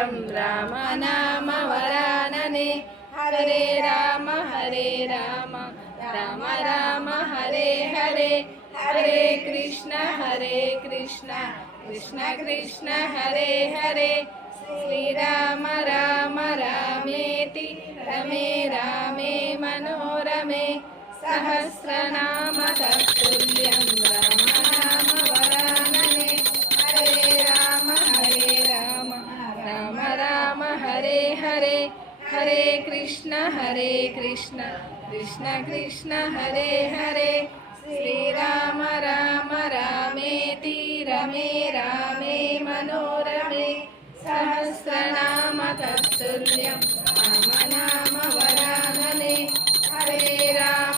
तत्तुल्यं रामनामवरानने हरे राम राम राम हरे हरे हरे कृष्ण कृष्ण कृष्ण हरे हरे श्री राम राम रामेति रमे रामे मनोरमे सहस्रनाम तत्तुल्यं रामनामवरानने हरे राम राम हरे हरे हरे कृष्ण कृष्ण कृष्ण हरे हरे श्री राम राम रामेति रमे रामे मनोरमे सहस्रनाम तत्तुल्यम्